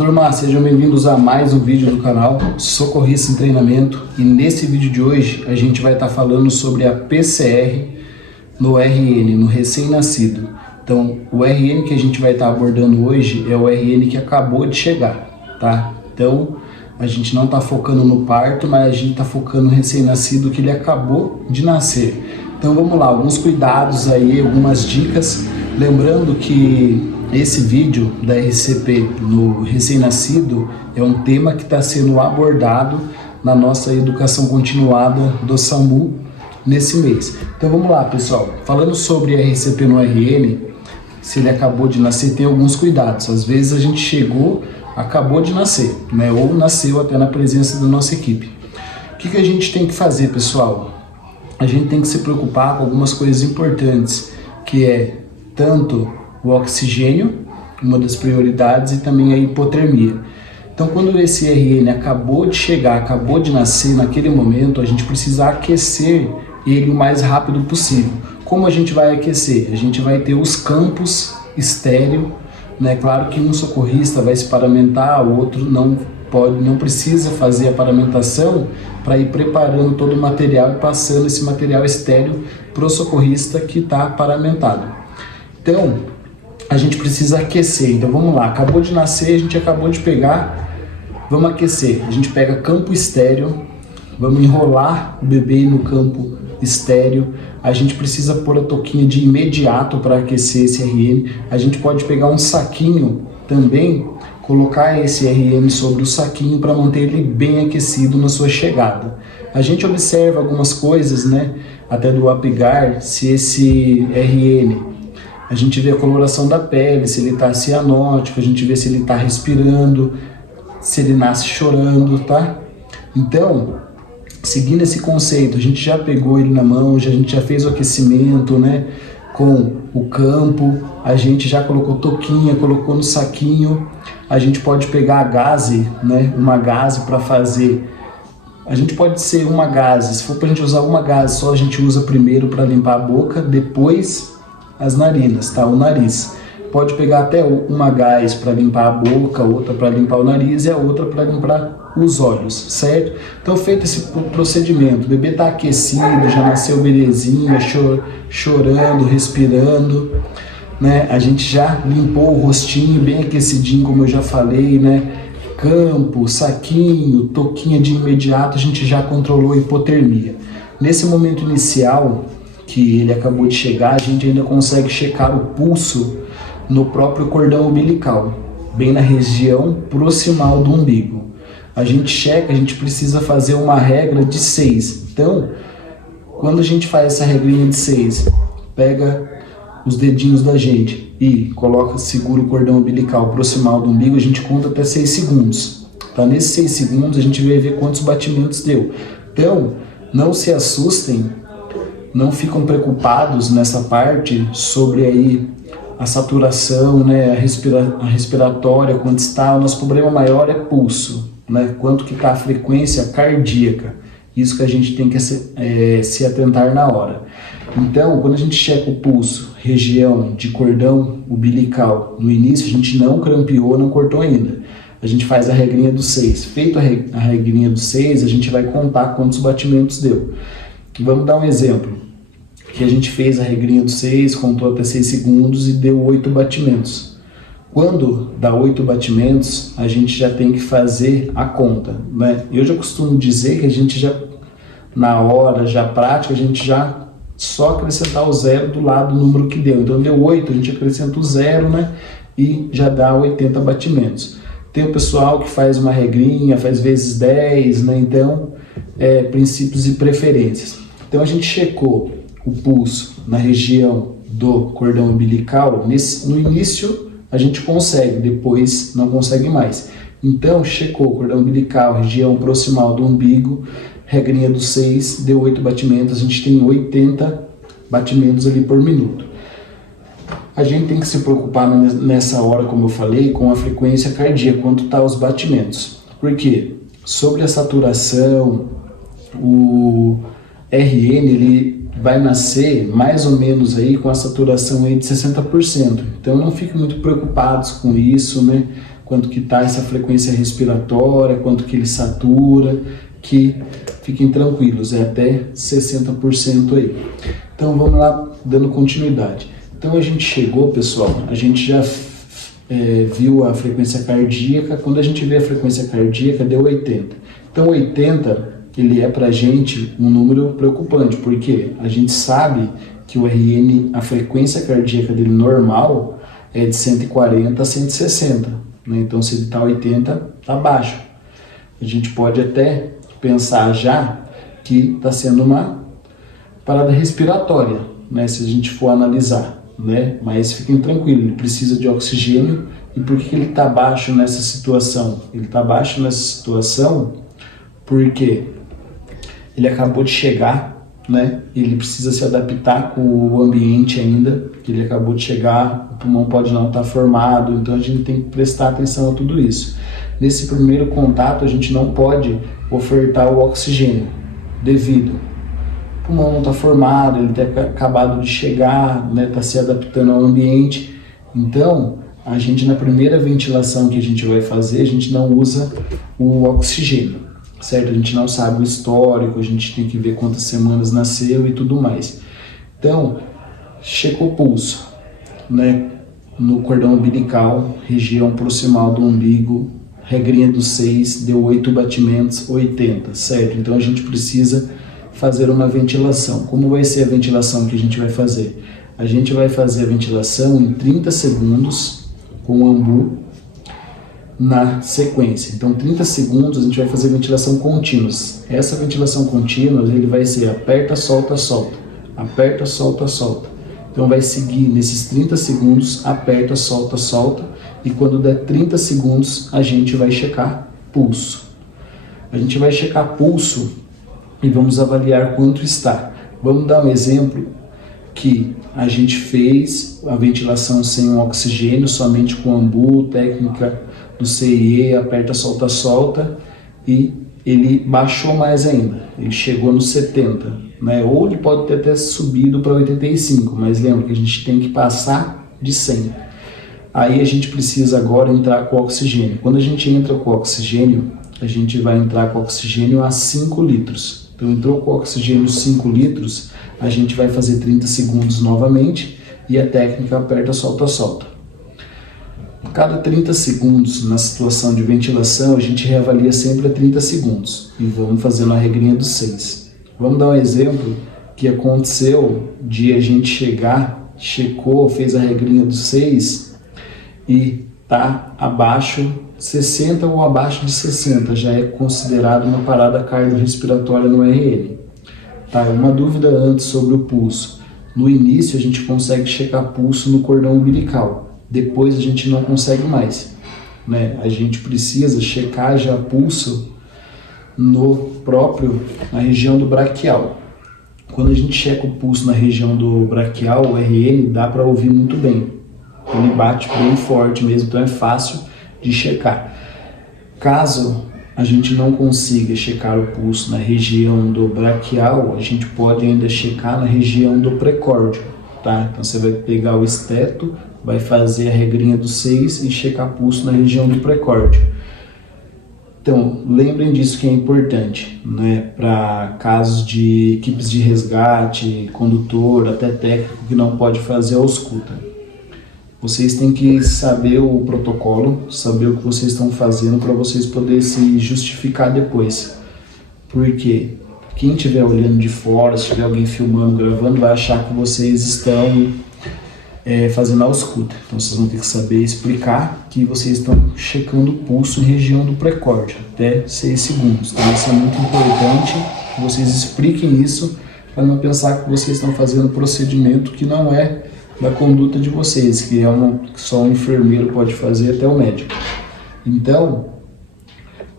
turma, sejam bem-vindos a mais um vídeo do canal Socorrista em Treinamento, e nesse vídeo de hoje a gente vai estar falando sobre a PCR no RN, no recém-nascido. Então o RN que a gente vai estar abordando hoje é o RN que acabou de chegar, tá? Então a gente não está focando no parto, mas a gente está focando no recém-nascido que ele acabou de nascer. Então vamos lá, alguns cuidados aí, algumas dicas, lembrando que esse vídeo da RCP no recém-nascido é um tema que está sendo abordado na nossa educação continuada do SAMU nesse mês. Então vamos lá, pessoal, falando sobre a RCP no RN, se ele acabou de nascer, tem alguns cuidados. Às vezes a gente acabou de nascer, né? Ou nasceu até na presença da nossa equipe. O que a gente tem que fazer, pessoal? A gente tem que se preocupar com algumas coisas importantes, que é tanto o oxigênio, uma das prioridades, e também a hipotermia. Então, quando esse RN acabou de chegar, acabou de nascer, naquele momento, a gente precisa aquecer ele o mais rápido possível. Como a gente vai aquecer? A gente vai ter os campos estéreo, né? Claro que um socorrista vai se paramentar, o outro não precisa fazer a paramentação para ir preparando todo o material e passando esse material estéreo para o socorrista que está paramentado. Então, a gente precisa aquecer. Então vamos lá, acabou de nascer, a gente acabou de pegar, vamos aquecer. A gente pega campo estéreo, vamos enrolar o bebê no campo estéreo. A gente precisa pôr a touquinha de imediato para aquecer esse RN. A gente pode pegar um saquinho também, colocar esse RN sobre o saquinho para manter ele bem aquecido na sua chegada. A gente observa algumas coisas, né, até do Apgar, se esse RN, a gente vê a coloração da pele, se ele está cianótico, a gente vê se ele está respirando, se ele nasce chorando, tá? Então, seguindo esse conceito, a gente já pegou ele na mão, a gente já fez o aquecimento, né, com o campo, a gente já colocou touquinha, colocou no saquinho, a gente pode pegar a gaze, né, uma gaze para fazer. A gente pode ser uma gaze, se for para a gente usar uma gaze só, a gente usa primeiro para limpar a boca, depois as narinas, tá? O nariz. Pode pegar até uma gás para limpar a boca, outra para limpar o nariz e a outra para limpar os olhos, certo? Então, feito esse procedimento, o bebê está aquecido, já nasceu belezinha, chorando, respirando, né? A gente já limpou o rostinho bem aquecidinho, como eu já falei, né? Campo, saquinho, touquinha de imediato, a gente já controlou a hipotermia. Nesse momento inicial que ele acabou de chegar, a gente ainda consegue checar o pulso no próprio cordão umbilical, bem na região proximal do umbigo. A gente checa, a gente precisa fazer uma regra de 6. Então, quando a gente faz essa regrinha de 6, pega os dedinhos da gente e coloca, segura o cordão umbilical proximal do umbigo, a gente conta até 6 segundos. Tá? Nesses 6 segundos a gente vai ver quantos batimentos deu. Então, não se assustem, não ficam preocupados nessa parte sobre aí a saturação, né, a respiratória, quanto está. O nosso problema maior é pulso, né, quanto que está a frequência cardíaca. Isso que a gente tem que se atentar na hora. Então, quando a gente checa o pulso, região de cordão umbilical, no início a gente não crampeou, não cortou ainda. A gente faz a regrinha do 6. Feito a regrinha do 6, a gente vai contar quantos batimentos deu. Vamos dar um exemplo, que a gente fez a regrinha do 6, contou até 6 segundos e deu 8 batimentos. Quando dá 8 batimentos, a gente já tem que fazer a conta, né? Eu já costumo dizer que a gente já, na hora, já prática, a gente já só acrescentar o 0 do lado do número que deu. Então deu 8, a gente acrescenta o 0, né? E já dá 80 batimentos. Tem o pessoal que faz uma regrinha, faz vezes 10, né? Então, princípios e preferências. Então a gente checou o pulso na região do cordão umbilical. No início a gente consegue, depois não consegue mais. Então checou o cordão umbilical, região proximal do umbigo, regrinha do 6, deu 8 batimentos, a gente tem 80 batimentos ali por minuto. A gente tem que se preocupar nessa hora, como eu falei, com a frequência cardíaca, quanto está os batimentos. Por quê? Sobre a saturação, o RN ele vai nascer mais ou menos aí com a saturação aí de 60%. Então não fiquem muito preocupados com isso, né? quanto que está essa frequência respiratória, quanto que ele satura, que fiquem tranquilos, é até 60% aí. Então vamos lá, dando continuidade. Então a gente chegou, pessoal, a gente já viu a frequência cardíaca. Quando a gente vê a frequência cardíaca, deu 80. Então 80, ele é pra gente um número preocupante, porque a gente sabe que o RN, a frequência cardíaca dele normal é de 140 a 160, né? Então se ele está 80, está baixo. A gente pode até pensar já que está sendo uma parada respiratória, né? Se a gente for analisar, né? Mas fiquem tranquilos, ele precisa de oxigênio. E por que ele está baixo nessa situação? Ele está baixo nessa situação porque ele acabou de chegar, né? Ele precisa se adaptar com o ambiente ainda, que ele acabou de chegar, o pulmão pode não estar formado, então a gente tem que prestar atenção a tudo isso. Nesse primeiro contato, a gente não pode ofertar o oxigênio, devido o pulmão não está formado, ele tem acabado de chegar, né? Está se adaptando ao ambiente. Então, a gente, na primeira ventilação que a gente vai fazer, a gente não usa o oxigênio, certo? A gente não sabe o histórico, a gente tem que ver quantas semanas nasceu e tudo mais. Então, checou o pulso, né? No cordão umbilical, região proximal do umbigo, regrinha dos 6, deu 8 batimentos, 80, certo? Então a gente precisa fazer uma ventilação. Como vai ser a ventilação que a gente vai fazer? A gente vai fazer a ventilação em 30 segundos com o ambu na sequência. Então 30 segundos a gente vai fazer ventilação contínua. Essa ventilação contínua ele vai ser aperta, solta, solta, aperta, solta, solta. Então vai seguir nesses 30 segundos, aperta, solta, solta, e quando der 30 segundos a gente vai checar pulso. A gente vai checar pulso e vamos avaliar quanto está. Vamos dar um exemplo que a gente fez a ventilação sem o oxigênio, somente com ambu, técnica do CIE, aperta, solta, solta, e ele baixou mais ainda, ele chegou no 70, né? Ou ele pode ter até subido para 85, mas lembra que a gente tem que passar de 100. Aí a gente precisa agora entrar com oxigênio. Quando a gente entra com oxigênio, a gente vai entrar com oxigênio a 5 litros. Então entrou com oxigênio 5 litros, a gente vai fazer 30 segundos novamente e a técnica aperta, solta, solta. Cada 30 segundos na situação de ventilação, a gente reavalia sempre a 30 segundos e vamos fazendo a regrinha dos 6. Vamos dar um exemplo que aconteceu de a gente chegar, checou, fez a regrinha dos 6 e tá abaixo 60 ou abaixo de 60, já é considerado uma parada cardiorrespiratória no RN. Tá, uma dúvida antes sobre o pulso. No início a gente consegue checar pulso no cordão umbilical. Depois a gente não consegue mais, né? A gente precisa checar já pulso na região do braquial. Quando a gente checa o pulso na região do braquial, o RN, dá para ouvir muito bem. Ele bate bem forte mesmo, então é fácil de checar. Caso a gente não consiga checar o pulso na região do braquial, a gente pode ainda checar na região do precórdio, tá? Então você vai pegar o esteto, vai fazer a regrinha dos 6 e checar pulso na região do precórdio. Então, lembrem disso que é importante, né? Para casos de equipes de resgate, condutor, até técnico que não pode fazer a ausculta. Vocês têm que saber o protocolo, saber o que vocês estão fazendo para vocês poderem se justificar depois. Porque quem estiver olhando de fora, se tiver alguém filmando, gravando, vai achar que vocês estão fazendo a ausculta. Então vocês vão ter que saber explicar que vocês estão checando o pulso em região do precórdio, até 6 segundos. Então isso é muito importante que vocês expliquem isso, para não pensar que vocês estão fazendo um procedimento que não é da conduta de vocês, que que só um enfermeiro pode fazer, até o médico. Então,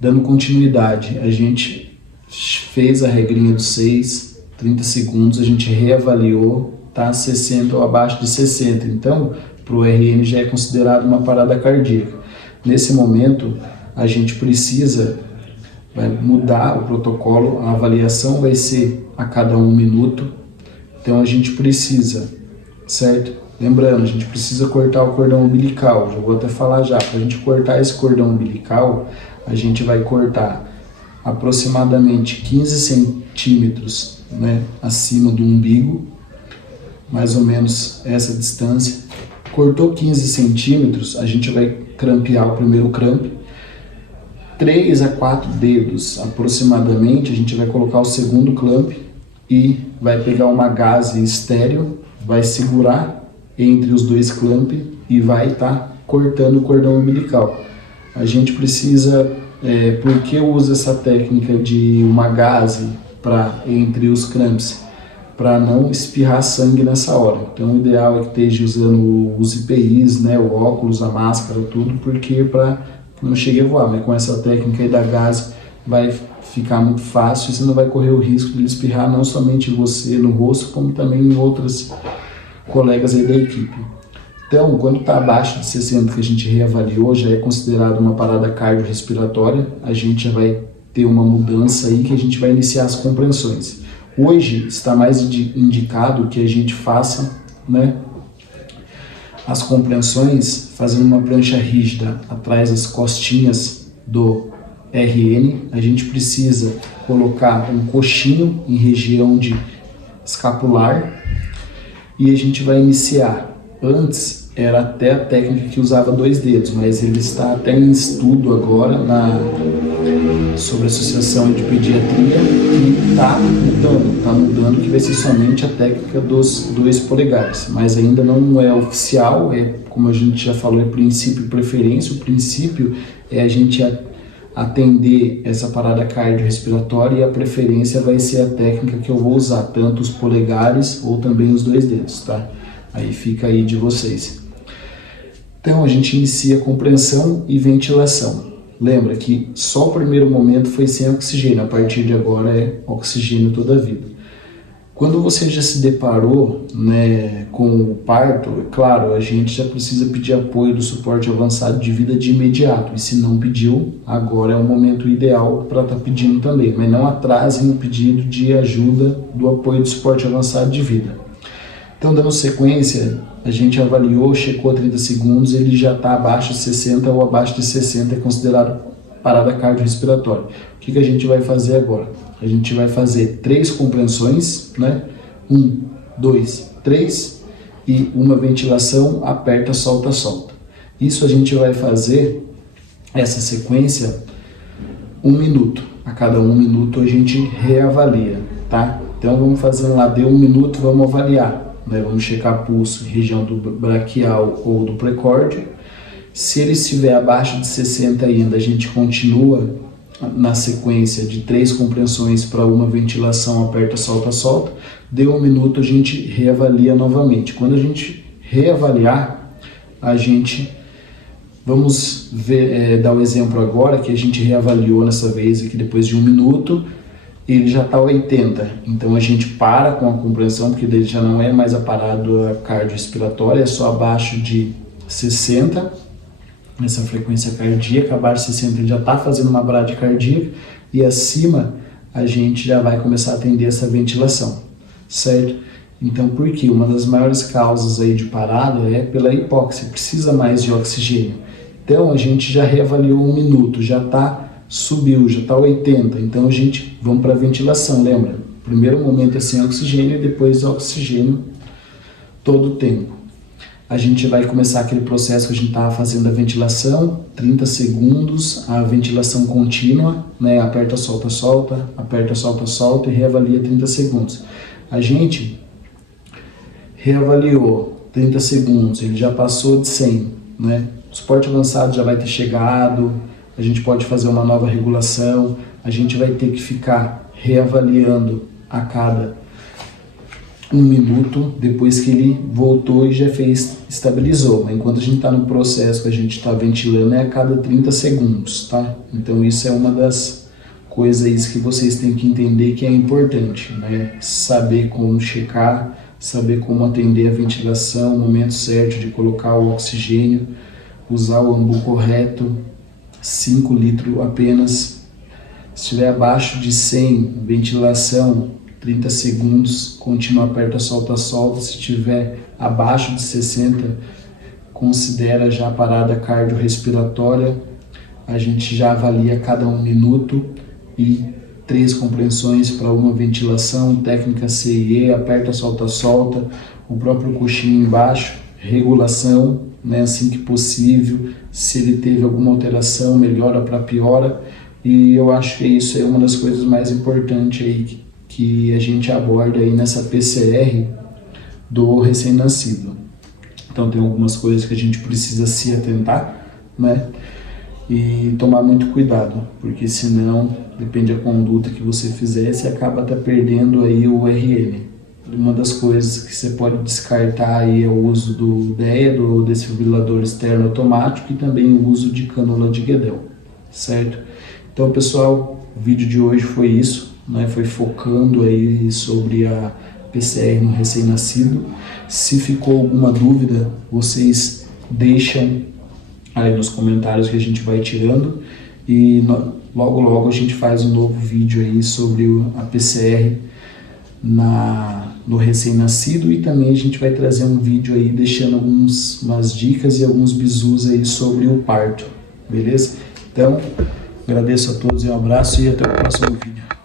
dando continuidade, a gente fez a regrinha dos 6, 30 segundos, a gente reavaliou, tá 60 ou abaixo de 60, então para o RN já é considerado uma parada cardíaca. Nesse momento a gente vai mudar o protocolo, a avaliação vai ser a cada 1 minuto, então a gente precisa, certo? Lembrando, a gente precisa cortar o cordão umbilical, já vou até falar já. Para a gente cortar esse cordão umbilical, a gente vai cortar aproximadamente 15 centímetros, né, acima do umbigo, mais ou menos essa distância. Cortou 15 centímetros, a gente vai crampear o primeiro cramp. 3 a 4 dedos aproximadamente, a gente vai colocar o segundo clamp e vai pegar uma gaze estéreo, vai segurar entre os dois clamp e vai estar cortando o cordão umbilical. A gente precisa, por que eu uso essa técnica de uma gaze entre os clamps? Para não espirrar sangue nessa hora. Então o ideal é que esteja usando os EPIs, né, o óculos, a máscara, tudo, porque para não chegue a voar. Mas com essa técnica aí da gaze vai ficar muito fácil e você não vai correr o risco de ele espirrar não somente você no rosto, como também em outras colegas aí da equipe. Então, quando está abaixo de 60, que a gente reavaliou, já é considerado uma parada cardiorrespiratória, a gente já vai ter uma mudança aí que a gente vai iniciar as compreensões. Hoje está mais indicado que a gente faça, né, as compreensões fazendo uma prancha rígida atrás das costinhas do RN. A gente precisa colocar um coxinho em região de escapular e a gente vai iniciar. Antes era até a técnica que usava 2 dedos, mas ele está até em estudo agora sobre a Associação de Pediatria e está mudando, que vai ser somente a técnica dos 2 polegares, mas ainda não é oficial, como a gente já falou, é princípio e preferência. O princípio é a gente atender essa parada cardiorrespiratória e a preferência vai ser a técnica que eu vou usar, tanto os polegares ou também os 2 dedos, tá? Aí fica aí de vocês. Então a gente inicia a compreensão e ventilação. Lembra que só o primeiro momento foi sem oxigênio, a partir de agora é oxigênio toda a vida. Quando você já se deparou, né, com o parto, é claro, a gente já precisa pedir apoio do suporte avançado de vida de imediato. E se não pediu, agora é o momento ideal para estar pedindo também. Mas não atrasem o pedido de ajuda do apoio do suporte avançado de vida. Então, dando sequência, a gente avaliou, checou 30 segundos, ele já está abaixo de 60 ou abaixo de 60, é considerado parada cardiorrespiratória. O que a gente vai fazer agora? A gente vai fazer 3 compreensões, né? 1, 2, 3 e uma ventilação, aperta, solta, solta. Isso a gente vai fazer, essa sequência, 1 minuto. A cada 1 minuto a gente reavalia, tá? Então vamos fazer lá, deu 1 minuto, vamos avaliar. Vamos checar pulso, região do braquial ou do precórdio. Se ele estiver abaixo de 60 ainda, a gente continua na sequência de 3 compreensões para uma ventilação, aperta, solta, solta. Deu 1 minuto, a gente reavalia novamente. Quando a gente reavaliar, a gente... Vamos ver, dar o exemplo agora que a gente reavaliou nessa vez aqui depois de 1 minuto. Ele já está 80, então a gente para com a compreensão, porque ele já não é mais a parada cardiorrespiratória, é só abaixo de 60, essa frequência cardíaca, abaixo de 60 ele já está fazendo uma bradicardia, e acima a gente já vai começar a atender essa ventilação, certo? Então, por quê? Uma das maiores causas aí de parada é pela hipóxia, precisa mais de oxigênio. Então, a gente já reavaliou 1 minuto, já subiu, já está 80, então a gente vamos para a ventilação, lembra? Primeiro momento é sem oxigênio e depois oxigênio todo o tempo. A gente vai começar aquele processo que a gente estava fazendo a ventilação, 30 segundos, a ventilação contínua, né? Aperta, solta, solta e reavalia 30 segundos. A gente reavaliou 30 segundos, ele já passou de 100, né? O suporte avançado já vai ter chegado, a gente pode fazer uma nova regulação, a gente vai ter que ficar reavaliando a cada 1 minuto, depois que ele voltou e já estabilizou. Mas enquanto a gente está no processo que a gente está ventilando, é a cada 30 segundos, tá? Então isso é uma das coisas que vocês têm que entender que é importante, né? Saber como checar, saber como atender a ventilação, o momento certo de colocar o oxigênio, usar o ambu correto, 5 litros apenas. Se estiver abaixo de 100, ventilação 30 segundos, continua, aperta, solta, solta. Se tiver abaixo de 60, considera já a parada cardiorrespiratória. A gente já avalia cada 1 minuto e 3 compreensões para uma ventilação, técnica C e E, aperta, solta, solta, o próprio coxinho embaixo, regulação, né, assim que possível. Se ele teve alguma alteração, melhora para piora. E eu acho que isso é uma das coisas mais importantes aí que a gente aborda aí nessa PCR do recém-nascido. Então tem algumas coisas que a gente precisa se atentar, né? E tomar muito cuidado, porque senão, depende da conduta que você fizer, você acaba até perdendo aí o RN. Uma das coisas que você pode descartar aí é o uso do DEA, do desfibrilador externo automático, e também o uso de cânula de Guedel, certo? Então, pessoal, o vídeo de hoje foi isso, né? Foi focando aí sobre a PCR no recém-nascido. Se ficou alguma dúvida, vocês deixam aí nos comentários que a gente vai tirando, e logo logo a gente faz um novo vídeo aí sobre a PCR no recém-nascido, e também a gente vai trazer um vídeo aí deixando umas dicas e alguns bizus aí sobre o parto, beleza? Então, agradeço a todos e um abraço e até o próximo vídeo.